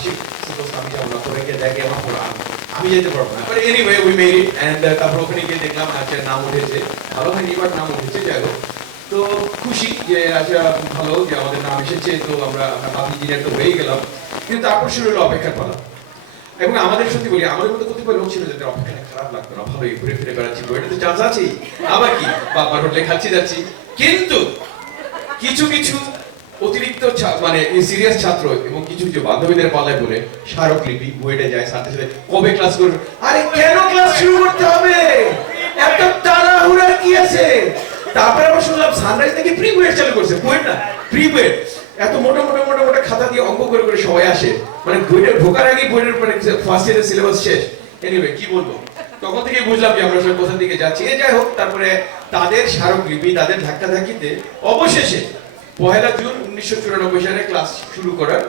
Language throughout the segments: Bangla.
আশিক suppose আমি যাবো না, তোরা গিয়ে দেখে আমার কোরআন, আমি যেতে পারবো না। But anyway we made it and তারপর ওখানে গিয়ে দেখলাম আচ্ছা নাম উঠেছে, ভালো হয়নি বাট নাম উঠেছে, যাই হোক। তো খুশি যে আচ্ছা ভালো যে আমাদের নাম এসেছে, তো আমরা হাফ ইঞ্জিনিয়ার তো হয়ে গেলাম। কিন্তু তারপর শুরু হলো অপেক্ষার পালা। এবং আমাদের সত্যি বলি আমাদের মধ্যে কতিপয় লোক ছিল যাদের অপেক্ষাটা খারাপ লাগতো না, ভালোই ঘুরে ফিরে বেড়াচ্ছি, বইটা তো চান্স আছেই, আবার কি বাবার হোটেলে খাচ্ছি যাচ্ছি। কিন্তু কিছু কিছু অতিরিক্ত মানে সিরিয়াস ছাত্র এবং কিছু কিছু বান্ধবীদের পালায় বলে স্মারকলিপি বইটা যায় সাথে সাথে কবে ক্লাস করবে, আরে কেন ক্লাস শুরু করতে হবে, এত তাড়াহুড়ার কি আছে। তারপরে আবার শুনলাম সানরাইজ থেকে প্রি বুয়েট চালু করছে, বুয়েট না প্রি বুয়েট, এত মোটা মোটা মোটা মোটা খাতা দিয়ে অঙ্ক করে করে সবাই আসে, মানে বইটা ঢোকার আগেই বইটার মানে ফার্স্ট ইয়ারের সিলেবাস শেষ। এনিওয়ে কি বলবো, তখন থেকেই বুঝলাম যে আমরা সবাই কোথা দিকে যাচ্ছি। যাই হোক, তারপরে তাদের স্মারকলিপি তাদের ধাক্কা ধাক্কিতে অবশেষে 1 জুন 1994 সালে ক্লাস শুরু করার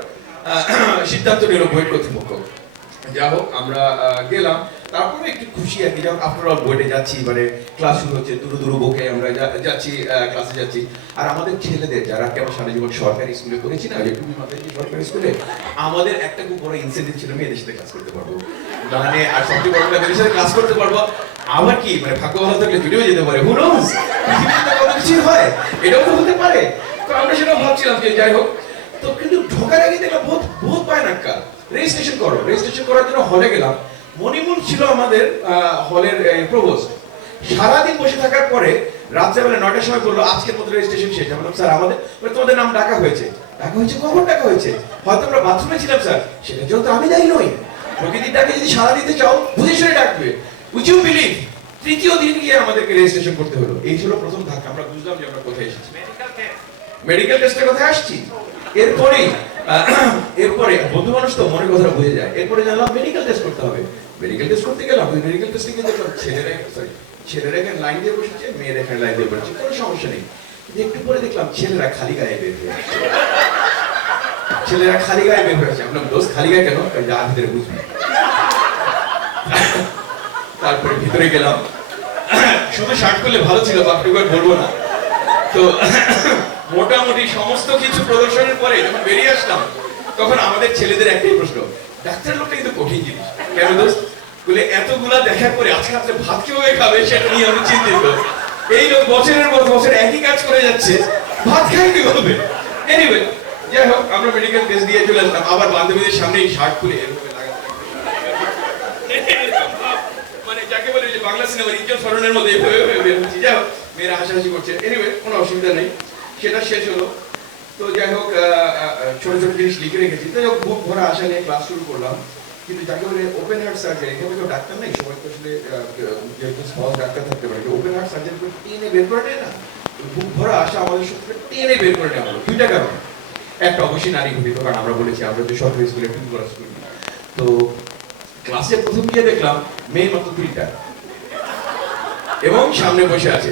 সিদ্ধান্ত নিল বুয়েট কর্তৃপক্ষ। যা হোক আমরা গেলাম, তারপরে একটু খুশি আর কি, যখন আফটার অল বুয়েটে যাচ্ছি, মানে ক্লাস শুরু হচ্ছে, দুরু দুরু বকে আমরা যাচ্ছি ক্লাসে যাচ্ছি। আর আমাদের ছেলেদের যারা আমরা সারা জীবন সরকারি স্কুলে করেছি না, যে তুমি মাথায় সরকারি স্কুলে, আমাদের একটা খুব বড় ইনসেন্টিভ ছিল মেয়েদের সাথে ক্লাস করতে পারবো, মানে আর সবচেয়ে বড় মেয়েদের সাথে ক্লাস করতে পারবো। আবার কি মানে ভাগ্য ভালো থাকলে জুড়েও যেতে পারে, হু নোস, পৃথিবীতে কত কিছু হয়, এটাও তো হতে পারে। তো আমরা সেটা ভাবছিলাম যে যাই হোক। তো কিন্তু ঢোকার আগে দেখলাম বহুত বহুত পায় নাক্কা, রেজিস্ট্রেশন করো, রেজিস্ট্রেশন করার জন্য হলে গেলাম। মনিমুল ছিল আমাদের হলের প্রভোস্ট। সারাদিন বসে থাকার পরে রাত্রেবেলা 9টার সময় বললো আজকের মতো রেজিস্ট্রেশন শেষ। আমি বললাম স্যার আমাদের তোমাদের নাম ডাকা হয়েছে। ডাকা হয়েছে কখন ডাকা হয়েছে? হয়তো আমরা বাথরুমে ছিলাম স্যার, সেটার জন্য তো আমি দায়ী নই। প্রকৃতির ডাকে যদি সারা দিতে চাও বুঝে শুনে ডাকবে। উইচ ইউ বিলিভ, তৃতীয় দিন গিয়ে আমাদেরকে রেজিস্ট্রেশন করতে হলো। এই ছিল প্রথম ধাক্কা, আমরা বুঝলাম যে আমরা কোথায় এসেছি। মেডিকেল টেস্টের কথা আসছি। এরপরে বন্ধু মানুষ তো মনের কথাটা বুঝে যায়। এরপরে জানলাম মেডিকেল টেস্ট করতে হবে। মেডিকেল টেস্ট করতে গেলাম, মেডিকেল টেস্টে গিয়ে দেখলাম ছেলেরা এখানে লাইন দিয়ে বসেছে, মেয়েরা এখানে লাইন দিয়ে বসেছে, কোনো সমস্যা নেই। একটু পরে দেখলাম ছেলেরা খালি গায়ে বের হয়ে আসছে। ছেলেরা খালি গায়ে বের হয়ে আসছে। আপনার দোষ খালি গায়ে কেন? যা ভিতরে বুঝবি। তারপরে ভিতরে গেলাম, শুধু শার্ট করলে ভালো ছিল, বাপটু করে বলবো না। তো মোটামুটি সমস্ত কিছু প্রদর্শনের পরে যখন বেরিয়ে আসলাম, তখন আমাদের ছেলেদের একটাই প্রশ্ন, ডাক্তার লোকটা কিন্তু কঠিন জিনিস। কেন দোস্ত? বলে এতগুলা দেখার পরে আজকে রাত্রে ভাত কিভাবে খাবে সেটা নিয়ে আমি চিন্তিত। এই লোক বছরের পর বছর একই কাজ করে যাচ্ছে, ভাত খাই কিভাবে? এনিওয়ে, যাই হোক আমরা মেডিকেল টেস্ট দিয়ে চলে আসলাম। আবার বান্ধবীদের সামনেই শার্ট খুলে এভাবে লাগাতে, মানে যাকে বলে যে বাংলা সিনেমার ইজ্জত ফরনের মধ্যে এভাবে বের হচ্ছি। যাই হোক, মেয়েরা হাসাহাসি করছে। এনিওয়ে, কোনো অসুবিধা নেই, সেটা শেষ হলো। তো যাই হোক, ছোট ছোট জিনিস লিখে রেখেছি। তো বুক ভরা আশা নিয়ে ক্লাস শুরু করলাম। কিন্তু যাকে বলে ওপেন হার্ট সার্জারি, এখানে কেউ ডাক্তার নেই, সবাই তো আসলে যেহেতু সহজ ডাক্তার থাকতে পারে, ওপেন হার্ট সার্জারি করে টেনে বের করে নেয় না। বুক ভরা আশা আমাদের সত্যি টেনে বের করে নেওয়া হলো। দুইটা কারণ, একটা অবশ্যই নারী ঘটিত, কারণ আমরা বলেছি আমরা যে সরকারি স্কুলে টিউন করা স্কুল। তো ক্লাসে প্রথম গিয়ে দেখলাম মেয়ে মাত্র 3টা এবং সামনে বসে আছে,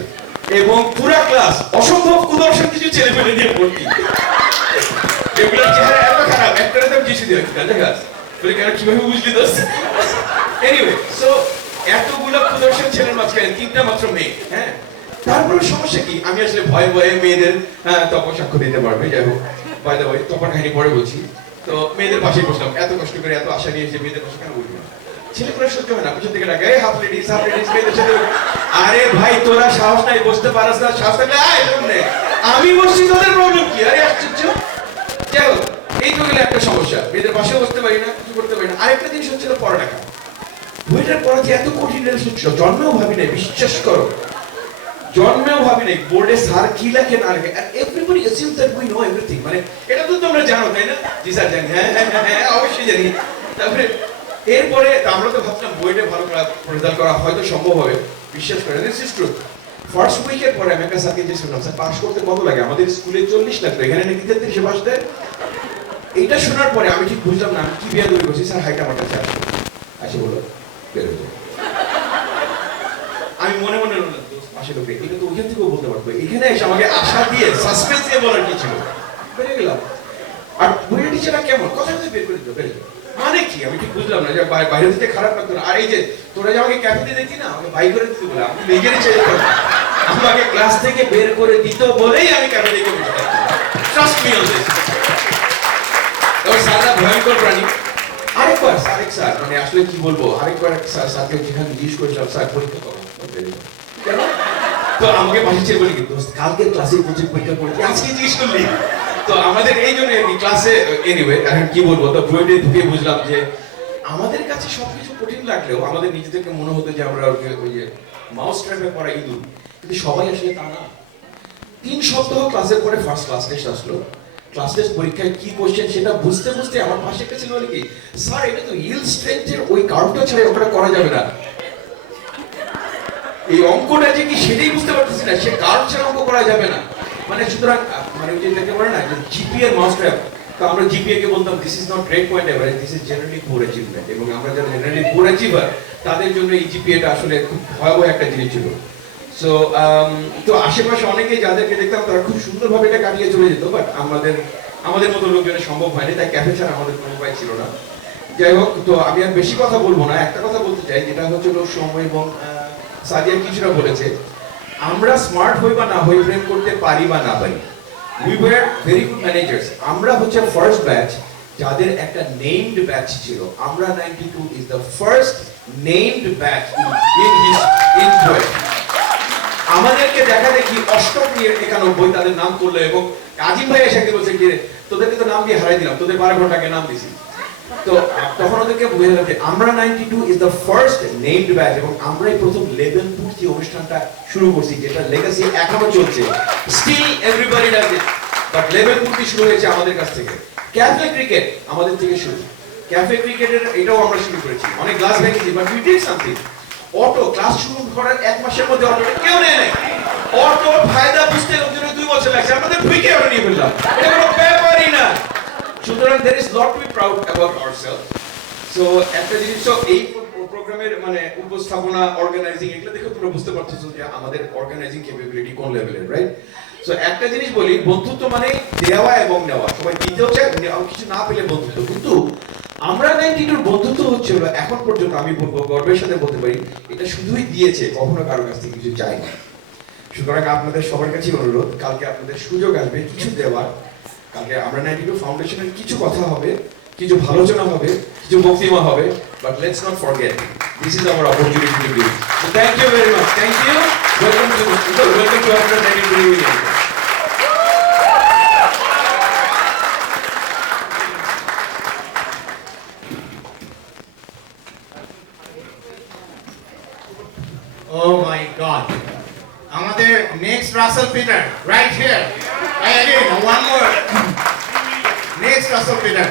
এবং পুরা ক্লাস অসম্ভব কুদর্শন কিছু ছেলে পেলে দিয়ে ভর্তি। এগুলোর চেহারা এত খারাপ, একটারে তো কিছু দিয়ে দেখা বলে কেন কিভাবে বুঝলি দোস্ত? এনিওয়ে, সো এতগুলো কুদর্শন ছেলের মাঝখানে 3টা মাত্র মেয়ে। হ্যাঁ, তারপরে সমস্যা কি, আমি আসলে ভয়ে ভয়ে মেয়েদের তপন সাক্ষ্য দিতে পারবে। যাই হোক, বাই দ্য ওয়ে তপন কাহিনী পরে বলছি। তো মেয়েদের পাশে বসলাম, এত কষ্ট করে এত আশা নিয়ে যে মেয়েদের পাশে কেন বলবি না? ছেলেগুলো সহ্য হয় না, পিছন থেকে ডাকে হাফ লেডিস মেয়েদের সাথে। আরে ভাই তোরা সাহস নাই, বসতে পারস না, সাহস থাকলে আয় সামনে, আমি বসছি, তোদের প্রবলেম কি? আরে আশ্চর্য। যাই হোক, এই তো গেলে একটা সমস্যা, মেয়েদের পাশে বসতে পারি না, কিছু করতে পারি না। আরেকটা জিনিস হচ্ছিল পড়ালেখা। বইটার পড়া যে এত কঠিন জন্মেও ভাবি নাই, বিশ্বাস করো, জন্মেও ভাবি নাই বোর্ডে স্যার কি লেখে না লেখে। Everybody assumes that we know everything, মানে এটা তো তোমরা জানো তাই না? জি স্যার জানি, হ্যাঁ হ্যাঁ হ্যাঁ অবশ্যই জানি। তারপরে এরপরে আমরা তো ভাবছিলাম বইটা ভালো রেজাল্ট করা হয়তো সম্ভব হবে। বিশ্বাস করেন, দিস ইজ ট্রুথ। ফার্স্ট উইকের পরে আমি একটা স্যারকে জিজ্ঞেস করলাম, স্যার পাস করতে কত লাগে? আমাদের স্কুলে 40 লাগতো, এখানে নাকি 33 পাস দেয়। এইটা শোনার পরে আমি ঠিক বুঝলাম না আমি কি বিয়া দূর করছি। স্যার হাইটা আমার কাছে আসে বলো বেরো। আমি মনে মনে বললাম পাশে লোকে এটা তো ওইখান থেকেও বলতে পারতো, এখানে এসে আমাকে আশা দিয়ে সাসপেন্স দিয়ে বলার কি ছিল? বেরিয়ে গেলাম। আর বইয়ের টিচাররা কেমন কথা বলতে বের করে দিত, বেরিয়ে গেল। মানে কি আমি ঠিক বুঝলাম না, যে বাইরে থেকে খারাপ লাগতো না। আর এই যে তোরা যে আমাকে ক্যাফেতে দেখি না, আমাকে বাই করে দিতে বলে, আমি নিজেরই চেয়ে আমাকে ক্লাস থেকে বের করে দিত বলেই আমি ক্যাফে দেখে বসে থাকতাম। Trust me on this. স্যাররা ভয়ঙ্কর প্রাণী, সারেক স্যার মানে আসলে কি বলবো আরেকবার স্যারকে যেখানে জিজ্ঞেস করেছিলাম স্যার পরীক্ষা করো কেন তো আমাকে পাশে ছেড়ে বলি কিন্তু কালকে ক্লাসে প্রজেক্ট পরীক্ষা করেছি আজকে জিজ্ঞেস করলি তো আমাদের এই জন্য ক্লাসে এনিওয়ে এখন কি বলবো তো বইতে ঢুকে বুঝলাম যে আমাদের কাছে সবকিছু কঠিন লাগলেও আমাদের নিজেদেরকে মনে হতো যে আমরা ওই যে মাউস ট্র্যাপে পড়া ইঁদুর কিন্তু সবাই আসলে তা না 3 সপ্তাহ ক্লাসের পরে ফার্স্ট ক্লাস টেস্ট আসলো ক্লাস টেস্ট পরীক্ষায় কি কোশ্চেন সেটা বুঝতে বুঝতে আমার পাশে একটা ছিল কি স্যার এটা তো ইল স্ট্রেংথের ওই কার্ভটা ছাড়া ওটা করা যাবে না এই অঙ্কটা যে কি সেটাই বুঝতে পারতেছি না সে কার্ভ ছাড়া অঙ্ক করা যাবে না মানে সুতরাং মানে ওই যেটাকে বলে না যে জিপিএ মাউস ট্র্যাপ তো আমরা জিপিএ কে বলতাম this is not great point average this is generally poor achievement এবং আমরা যারা জেনারেলি পুয়ার অ্যাচিভার তাদের জন্য এই জিপিএটা আসলে খুব ভয়াবহ একটা জিনিস ছিল সো তো আশেপাশে অনেকে যাদেরকে দেখতাম তারা খুব সুন্দরভাবে এটা কাটিয়ে চলে যেত বাট আমাদের মতো লোকজনের সম্ভব হয়নি তাই ক্যাফে ছাড়া আমাদের কোনো উপায় ছিল না যাই হোক তো আমি আর বেশি কথা বলবো না একটা কথা বলতে চাই যেটা হচ্ছে সময় এবং সাদিয়া কিছুটা বলেছে আমরা স্মার্ট হই বা না হই প্রেম করতে পারি বা না পারি we were very good managers আমরা হচ্ছে ফার্স্ট ব্যাচ যাদের একটা নেমড ব্যাচ ছিল আমরা 92 is the first named batch in আমাদেরকে দেখা দেখি অষ্টম নিয়ে 91 তাদের নাম করলো এবং কাজিম ভাই এসে বলছে কি তোদেরকে তো নাম দিয়ে হারাই দিলাম তোদের 12 ঘন্টাকে নাম দিছি তো তখন ওদেরকে বুঝালাম যে আমরা 92 is the first named batch এবং আমরাই প্রথম লেভেল পূর্তি অনুষ্ঠানটা শুরু করছি যেটা লেগাসি এখনো চলছে still everybody does it but level পূর্তি শুরু হয়েছে আমাদের কাছ থেকে ক্যাফে ক্রিকেট আমাদের থেকে শুরু ক্যাফে ক্রিকেটের এটাও আমরা শুরু করেছি অনেক গ্লাস ভেঙেছি but we did something auto class শুরু করার 1 মাসের মধ্যে অটোটা কেউ নেয় নাই অটোর ফায়দা বুঝতে লোকজনের 2 বছর লাগছে আমাদের কুইকে অটো নিয়ে ফেললাম এটা কোনো ব্যাপারই না সুতরাং there is lot to be proud about ourselves so একটা জিনিস তো এই প্রোগ্রামের মানে উপস্থাপনা অর্গানাইজিং এগুলো দেখে তোমরা বুঝতে পারতেছো যে আমাদের অর্গানাইজিং ক্যাপাবিলিটি কোন লেভেলের রাইট সো একটা জিনিস বলি বন্ধুত্ব মানে দেওয়া এবং নেওয়া সবাই দিতেও চায় কিছু না পেলে বন্ধুত্ব কিন্তু আমরা 92 বন্ধুত্ব হচ্ছিল এখন পর্যন্ত আমি বলবো গর্বের সাথে বলতে পারি এটা শুধুই দিয়েছে কখনো কারো কাছ থেকে কিছু চাই না সুতরাং আপনাদের সবার কাছে অনুরোধ কালকে আপনাদের সুযোগ আসবে কিছু দেওয়ার কালকে আমরা 92 ফাউন্ডেশনের কিছু কথা হবে কিছু আলোচনা হবে কিছু বক্তৃতা হবে but let's not forget this is our opportunity to give so thank you very much thank you welcome to our 92 union Oh my God! Amader next Russell Peter right here. Again, one more. Next Russell Peter.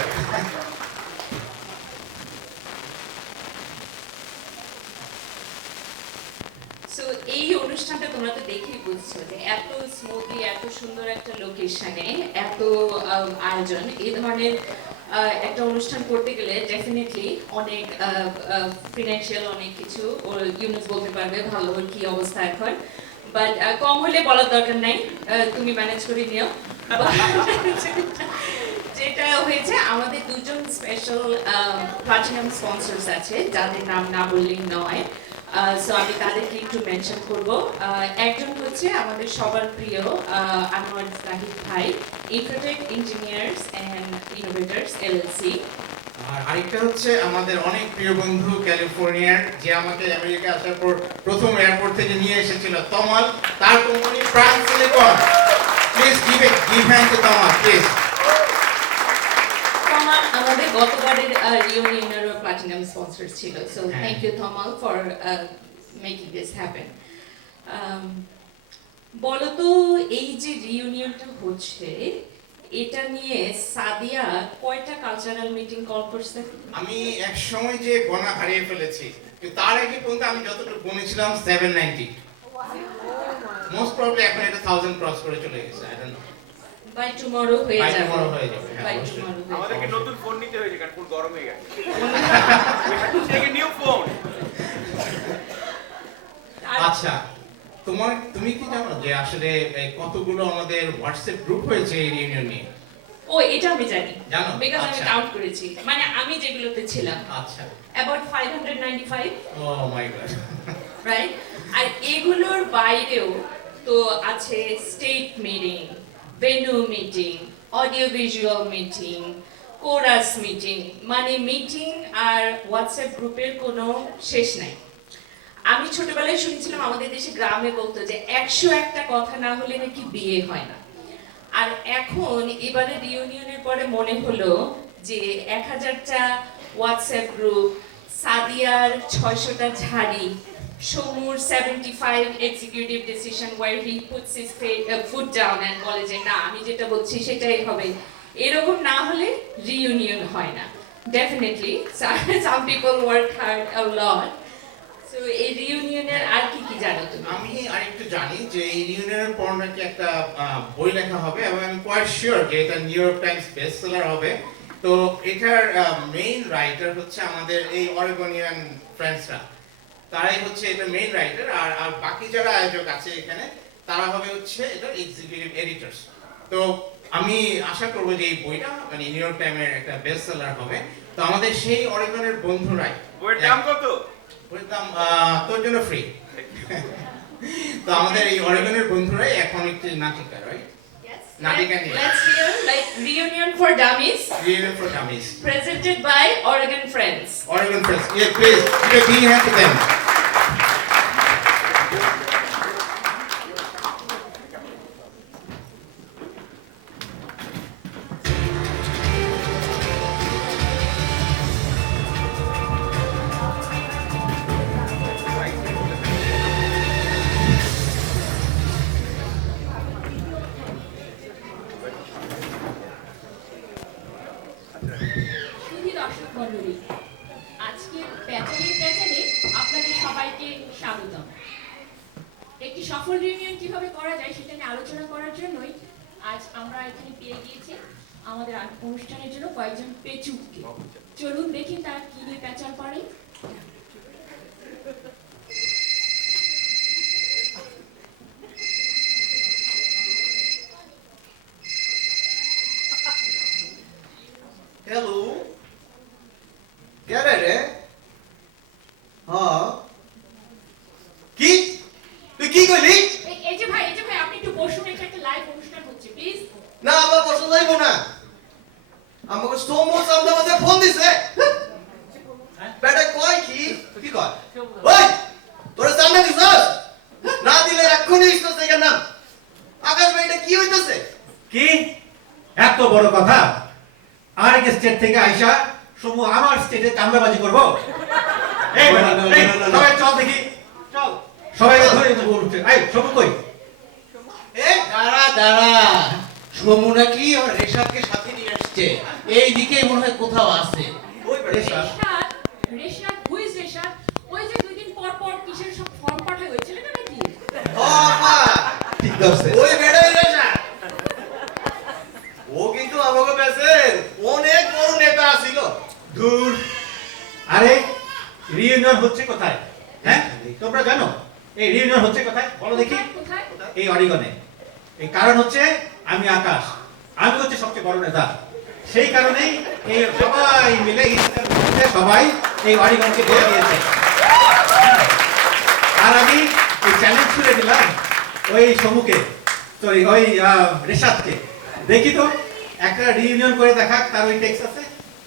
So এই অনুষ্ঠানটা তোমরা তো দেখেই বুঝছো যে এত স্মুথলি এত সুন্দর একটা লোকেশনে এত আয়োজন এই ধরনের একটা অনুষ্ঠান করতে গেলে ডেফিনেটলি অনেক ফিনান্সিয়াল অনেক কিছু ইউনুস বলতে পারবে ভালো কি অবস্থা এখন বাট কম হলে বলার দরকার নাই তুমি ম্যানেজ করে নিও যেটা হয়েছে আমাদের দুজন স্পেশাল প্লাটিনাম স্পন্সরস আছে যাদের নাম না বললেই নয় সো আমি তাদেরকে একটু মেনশন করব একজন হচ্ছে আমাদের সবার প্রিয় আনোয়ার জাহিদ ভাই Infotech engineers and innovators LLC আর আরেকটা হচ্ছে আমাদের অনেক প্রিয় বন্ধু ক্যালিফোর্নিয়ার যে আমাকে আমেরিকা আসার পর প্রথম এয়ারপোর্ট থেকে নিয়ে এসেছিল তমাল তার company France silicon please give hand to Tamal please Tamal আমাদের গতবারের রিউনিয়নেরও প্লাটিনাম স্পন্সর ছিল so thank you Tamal for making this happen বলো তো এই যে রিউনিয়নটা হচ্ছে এটা নিয়ে সাদিয়া কয়টা কালচারাল মিটিং কল করছে আমি এক সময় যে গোনা হারিয়ে ফেলেছি কিন্তু তার আগে পর্যন্ত আমি যতটুকু গুনেছিলাম 790 মোস্ট প্রবাবলি এখন এটা 1000 ক্রস করে চলে গেছে I don't know by tomorrow হয়ে যাবে বাই টুমরো আমাদেরকে নতুন ফোন নিতে হয়েছে কারণ ফোন গরম হয়ে গেছে we had to take a new phone আচ্ছা তুমি কি জানো যে আসলে কতগুলো আমাদের হোয়াটসঅ্যাপ গ্রুপ হয়েছে এই রিউনিয়ন নিয়ে ও এটা আমি জানি জানো বিকজ আমি কাউন্ট করেছি মানে আমি যেগুলোতে ছিলাম আচ্ছা about 595 oh my god right আর এগুলোর বাইরেও তো আছে state meeting venue meeting audio visual meeting chorus meeting, মানে মিটিং আর হোয়াটসঅ্যাপ গ্রুপের কোনো শেষ নাই। আমি ছোটবেলায় শুনেছিলাম আমাদের দেশে গ্রামে বলতো যে 101টা কথা না হলে নাকি বিয়ে হয় না। আর এখন এবারে রিউনিয়নের পরে মনে হলো যে 1000টা হোয়াটসঅ্যাপ গ্রুপ, সাদিয়ার 600টা ঝাড়ি, সমুর 75 executive decision where he puts his foot down and বলে যে না আমি যেটা বলছি সেটাই হবে, এরকম না হলে রিউনিয়ন হয় না। Definitely some people work hard a lot. So এই রিউনিয়নের আর কি কি জানো তুমি? আমি আরেকটু জানি যে এই ইউনিয়নের পর নাকি একটা বই লেখা হবে এবং আমি কোয়াইট শিওর যে এটা new York Times best seller হবে। তো এটার মেইন রাইটার হচ্ছে আমাদের এই অরেগনিয়ান ফ্রেন্ডসরা, তারাই হচ্ছে এটা মেইন রাইটার। আর আর বাকি যারা আয়োজক আছে এখানে তারা হবে হচ্ছে এটার এক্সিকিউটিভ এডিটরস। তো আমি আশা করবো যে এই বইটা মানে নিউ ইয়র্ক টাইমের একটা বেস্ট সেলার হবে। তো আমাদের সেই অরেগনের বন্ধুরাই, বইয়ের দাম কত? বলতাম তোর জন্য ফ্রি। তো আমাদের এই অরেগনের বন্ধুরাই এখন একটি নাটিকা, রাইট? নাটিকা নিয়ে Let's hear like reunion for dummies Reunion for Dummies, presented by Oregon Friends. Oregon Friends. Yeah, please give a big hand to them. সুধী দর্শক মণ্ডলী, আজকে প্যাচালে আপনাদের সবাইকে স্বাগতম। একটি সফল রিউনিয়ন কিভাবে করা যায় সেটা নিয়ে আলোচনা করার জন্যই আজ আমরা এখানে পেয়ে গিয়েছি আমাদের অনুষ্ঠানের জন্য কয়েকজন পেচুককে। চলুন দেখি তারা কি নিয়ে প্যাচাল করে। হ্যালো, কে রে? হ্যাঁ, কি তুই কি কইলি? এই যে ভাই আপনি একটু বসুন, এটা একটা লাইভ অনুষ্ঠান হচ্ছে, প্লিজ। না আবার বসে যাইব না, আমাকে সোমো সামনে আমাদের ফোন দিছে। বেটা কয় কি কি কয়? ওই তোর সামনে দিছ না দিলে এক্ষুনি ইস্তো থেকে নাম। আকাশ ভাই এটা কি হইতাছে? কি এত বড় কথা? আরেক স্টেট থেকে আইসা সমু আমার স্টেটে চান্দাবাজি করবো? এই, এই, সবাই চল দেখি, চল সবাই ধরে উঠছে। এই সমু কই? এই দাঁড়া দাঁড়া, সমু নাকি আমার রেশাদকে সাথে নিয়ে আসছে, এই দিকেই মনে হয় কোথাও আছে। ওই রেশাদ রেশাদ হু ইজ রেশাদ? ওই যে দুই দিন পর পর কিসের সব ফর্ম পাঠায় ওই ছেলেটা নাকি? ও আপা ঠিক ধরছে, ওই বেটাই রেশাদ। ও কিন্তু আমাকে বেসের অনেক বড় নেতা ছিল। দূর, আরে রিউনিয়ন হচ্ছে কোথায়? হ্যাঁ তোমরা জানো এই রিউনিয়ন হচ্ছে কোথায়? বলো দেখি। কোথায়? এই অরিগনে। এই কারণ হচ্ছে আমি আকাশ, আমি হচ্ছে সবচেয়ে বড় নেতা। সেই কারণেই এই সবাই মিলে সবাই এই অরিগনকে ভোট দিয়েছে। আর আমি এই চ্যালেঞ্জ ছুড়ে দিলাম ওই সমুকে, তো ওই রেশাদকে, দেখি তো একটা রিউনিয়ন করে দেখাক তার ওই টেক্সট আছে।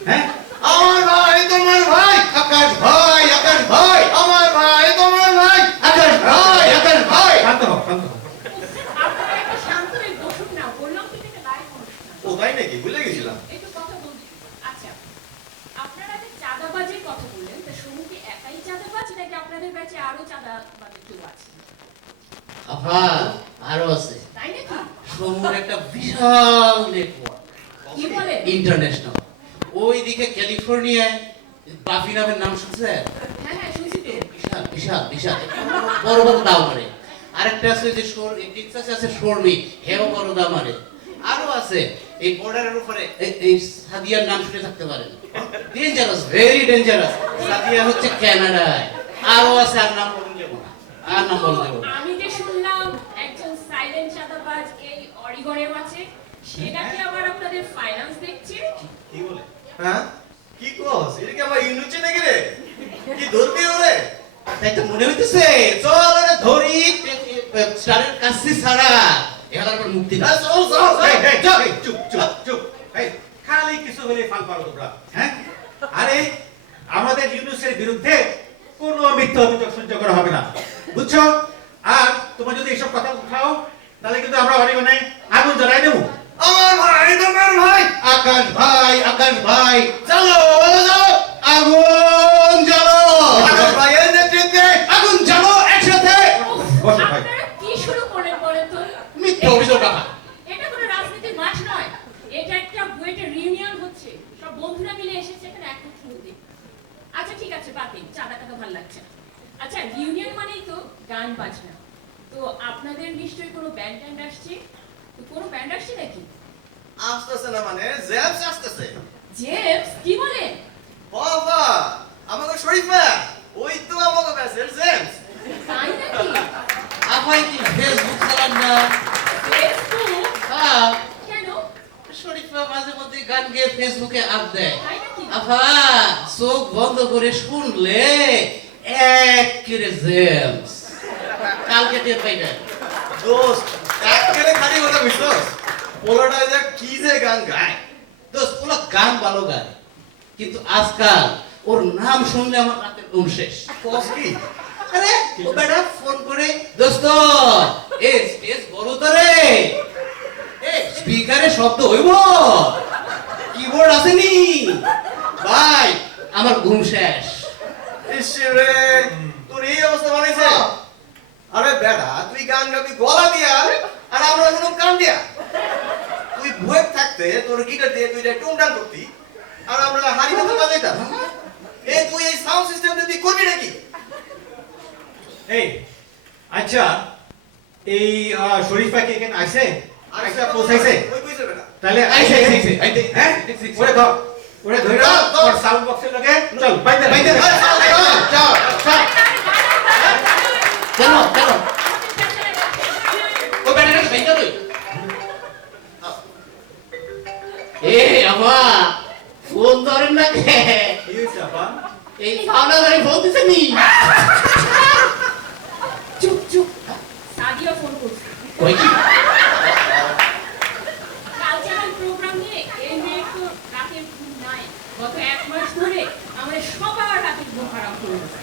হ্যাঁ আমার ভাই তোমার ভাই আকাশ ভাই, আকাশ ভাই আমার ভাই তোমার ভাই আকাশ ভাই, আকাশ ভাই। শান্ত হও, শান্ত হও। আপনারা একটু শান্ত হয়ে বসুন না, বললাম তো এটা একটা লাইভ অনুষ্ঠান। ও তাই নাকি? ভুলে গেছিলাম। একটু কথা বলছি। আচ্ছা, আপনারা যে চাঁদাবাজির কথা বললেন, তা সমু কি একাই চাঁদাবাজ নাকি আপনাদের ব্যাচে আরো চাঁদাবাজ কেউ আছে? আপা আরো আছে। তাই নাকি? সমুর একটা বিশাল নেটওয়ার্ক, কি বলেন? ইন্টারন্যাশনাল। ওইদিকে ক্যালিফোর্নিয়ায় বাফি নামের নাম শুনছেন? হ্যাঁ শুনছি তো। বিশাল বিশাল বিশাল বড় বড় দাম মারে। আরেকটা আছে যে টেক্সাসে আছে শর্মি, হেও বড় দাম মারে। আরো আছে এই বর্ডারের উপরে এই সাদিয়ার নাম শুনে থাকতে পারেন, ডেঞ্জারাস, ভেরি ডেঞ্জারাস। সাদিয়া হচ্ছে কানাডায়। আরো আছে, আর নাম বলুন যাবো না, আর নাম বলুন যাবো না। আমি যে শুনলাম একজন সাইলেন্ট চাঁদাবাজ এই অরিগনের আছে, সেটা কি আবার আপনাদের ফাইন্যান্স দেখছে? কি বলে? হ্যাঁ কি কস? এটা কি আমার ইউনিট নাকি রে? কি ধরবি ওরে? তাই তো মনে হইতেছে। চল ওরে ধরি, স্টারের কাছে ছাড়া এখানে আর মুক্তি না। চল চল এই, এই, চুপ, এই, চুপ, চুপ, চুপ। এই, খালি কিছু হলে ফাল পারো তোমরা, হ্যাঁ? আরে আমাদের ইউনুসের বিরুদ্ধে কোনো মিথ্যা অভিযোগ সহ্য করা হবে না, বুঝছো? আর তোমরা যদি এসব কথা উঠাও তাহলে কিন্তু আমরা অরিগনে আগুন জ্বালাই দেবো। আমার ভাই, তোমার ভাই, আকাশ ভাই, আকাশ ভাই, চলো চলো, আগুন জ্বালো, আকাশ ভাইয়ের নেতৃত্বে আগুন জ্বালো একসাথে। বসো ভাই। আপনারা কি শুরু করলেন বলেন তো? মিথ্যা অভিযোগ রাখা। এটা কোনো রাজনীতির মাঠ নয়, এটা একটা বুয়েটের রিউনিয়ন হচ্ছে, সব বন্ধুরা মিলে এসেছে এখানে একত্র হতে। আচ্ছা ঠিক আছে, বাদ দিন, চাঁদা টাকা ভালো লাগছে না। আচ্ছা রিউনিয়ন মানেই তো গান বাজনা, তো আপনাদের নিশ্চয়ই কোনো ব্যান্ড ট্যান্ড আসছে, তো কোনো ব্যান্ড আসছে নাকি? আসতেছে না মানে জেমস আসতেছে। জেমস কি বলেন? বাবা, আমাকে শরীফা, ওই তো আমাকে ব্যাচের জেমস। তাই নাকি? আপাই কি ফেসবুক চালান না? ফেসবুক? হ্যাঁ, কেন? শরীফা মাঝে মধ্যে গান গেয়ে ফেসবুকে আপ দেয়। তাই নাকি? আফা চোখ বন্ধ করে শুনলে একেবারে জেমস। কালকে টের পাইনা। দোস্ত, একেবারে খালি কথা বুঝছস? পোলাটা যে কি যে গান গায়। দোস্ত ওরা গান ভালো গায়, কিন্তু আজকাল ওর নাম শুনলে আমার রাতের ঘুম শেষ। কস কি? আরে ও বেটা ফোন করে, দোস্ত এ স্টেজ বড় তো রে, এ স্পিকারে শব্দ হইব, কিবোর্ড আসেনি ভাই, আমার ঘুম শেষ। ইসরে, তোর এই অবস্থা বানাইছে? আরে বেটা, তুই গান গাবি গলা দিয়া আর আমরা কোনো কান দিয়া। তুই বুয়েট থাকতে তোর গিটার দিয়ে তুই টুংটাং করতি আর আমরা হাড়ি মতো বাজাইতাম। এই তুই এই সাউন্ড সিস্টেম দিয়ে তুই করবি নাকি? এই আচ্ছা, এই শরীফা কি এখানে আসে? আচ্ছা পৌঁছাইছে? ওই বুঝছে বেটা। তাহলে আইছে, আইছে, আইছে, আইছে, হ্যাঁ? আইছে। ওরে ধর, ওরে ধরে ধর, ধর। ওর সাউন্ড বক্সের লগে চল বাইতে বাইতে এই, চল, চল, চল। কেন কেন ও বেটাটাকে ভাইটা লই। এ আমা ফোন ধরেন না কে? কি হইছে আপা? এই পাওনা ধরে ফোন দিছে নি? চুপ চুপ, সাদিয়া ফোন করছে। কই কি? কালচারাল প্রোগ্রাম নিয়ে এই মেয়ের তো রাতের ঘুম নাই, গত 1 মাস ধরে আমাদের সবার রাতের ঘুম হারাম করে দিচ্ছে।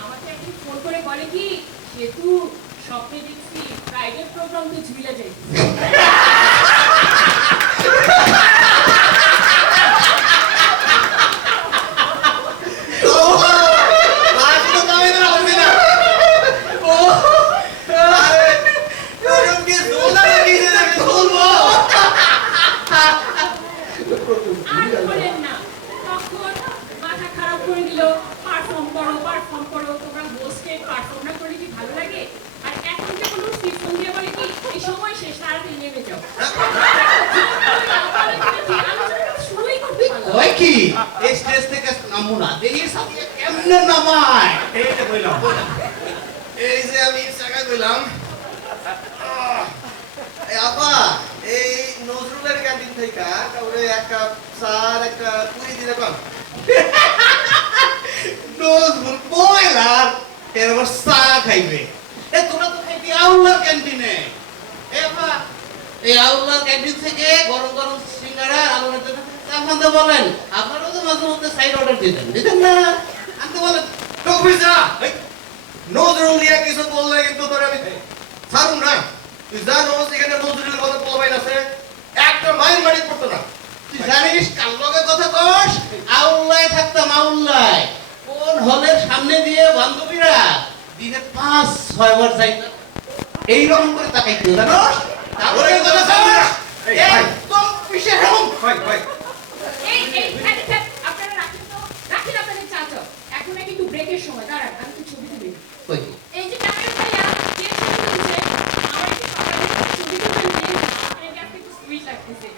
আমাকে একদিন ফোন করে বলে কি, সেতু স্বপ্নে দেখছি প্রাইভেট প্রোগ্রাম তো ঝুলে যাই। আর তো দামে না হবে না। ও আরে এরকম কি জোলা নাকি যে আমি বলবো? আর বলেন না, তখন মাথা খারাপ করে দিল, পারফর্ম করো, তোমরা হোস্টেড পারফর্ম না করলে কি ভালো লাগে? আর এখন যখন উঠছি ফোন দিয়ে বলে কি, এই সময় শেষ, তাড়াতাড়ি নেমে যাও। শুরুই করতে পারলাম না। কই কি? এই স্টেজ থেকে নামু না, দেখি সাথে কেমনে নামায়। এইটা কইলাম। এই যে আমি জায়গায় কইলাম, এই আপা, এই নজরুলের ক্যান্টিন থেকে কাউরে এক কাপ চা আর একটা পুরি দিলে কম। নজরুল পয়লার এরপর চা খাইবে। এ তোরা তো খাইবি আউলার ক্যান্টিনে। এ বাবা, এই আউলার ক্যান্টিন থেকে গরম গরম সিঙ্গাড়া আলুর জন্য আপনাদের বলেন, আপনারাও তো মাঝে মধ্যে সাইড অর্ডার দিতেন না? আনতে বলেন। লোক বুঝছা? নজরুল নিয়ে কিছু বললে কিন্তু তোর আমি ছাড়ুন না। তুই জানো এখানে নজরুলের কথা বলবাই আছে, একটা মাইল মারি পড়তো না। তুই জানিস কার লগে কথা কস? আউল্লায় থাকতাম, আউল্লায়। কোন হলের সামনে দিয়ে বান্ধবীরা দিনে 5-6 বার যাইতাম, এইরকম করে তাকাইতো জানোস? তারপরে কথা কস? এই, ভাই। একদম পিছে হেরম। ভাই ভাই থাক, আপনারা রাখেন তো, রাখেন আপনাদের চা চল। এখন নাকি একটু ব্রেকের সময়, দাঁড়ান আমি একটু ছবি তুলি। কই? এই যে ক্যামেরা ভাইয়া যে ছবি তুলছে, আমার একটু সকালে ছবি তুলবেন প্লিজ, এটা একটু সুইট লাগতেছে।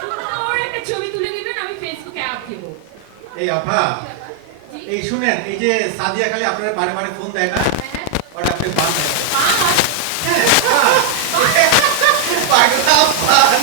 সুন্দর একটা ছবি তুলে দিবেন, আমি ফেসবুকে আপ দেব। এই আপা, জি? এই শুনেন, এই যে সাদিয়া খালি আপনার বারে বারে ফোন দেয় না, হ্যাঁ, ওটা আপনি বাদ দেন। বাস। পাগলা পান।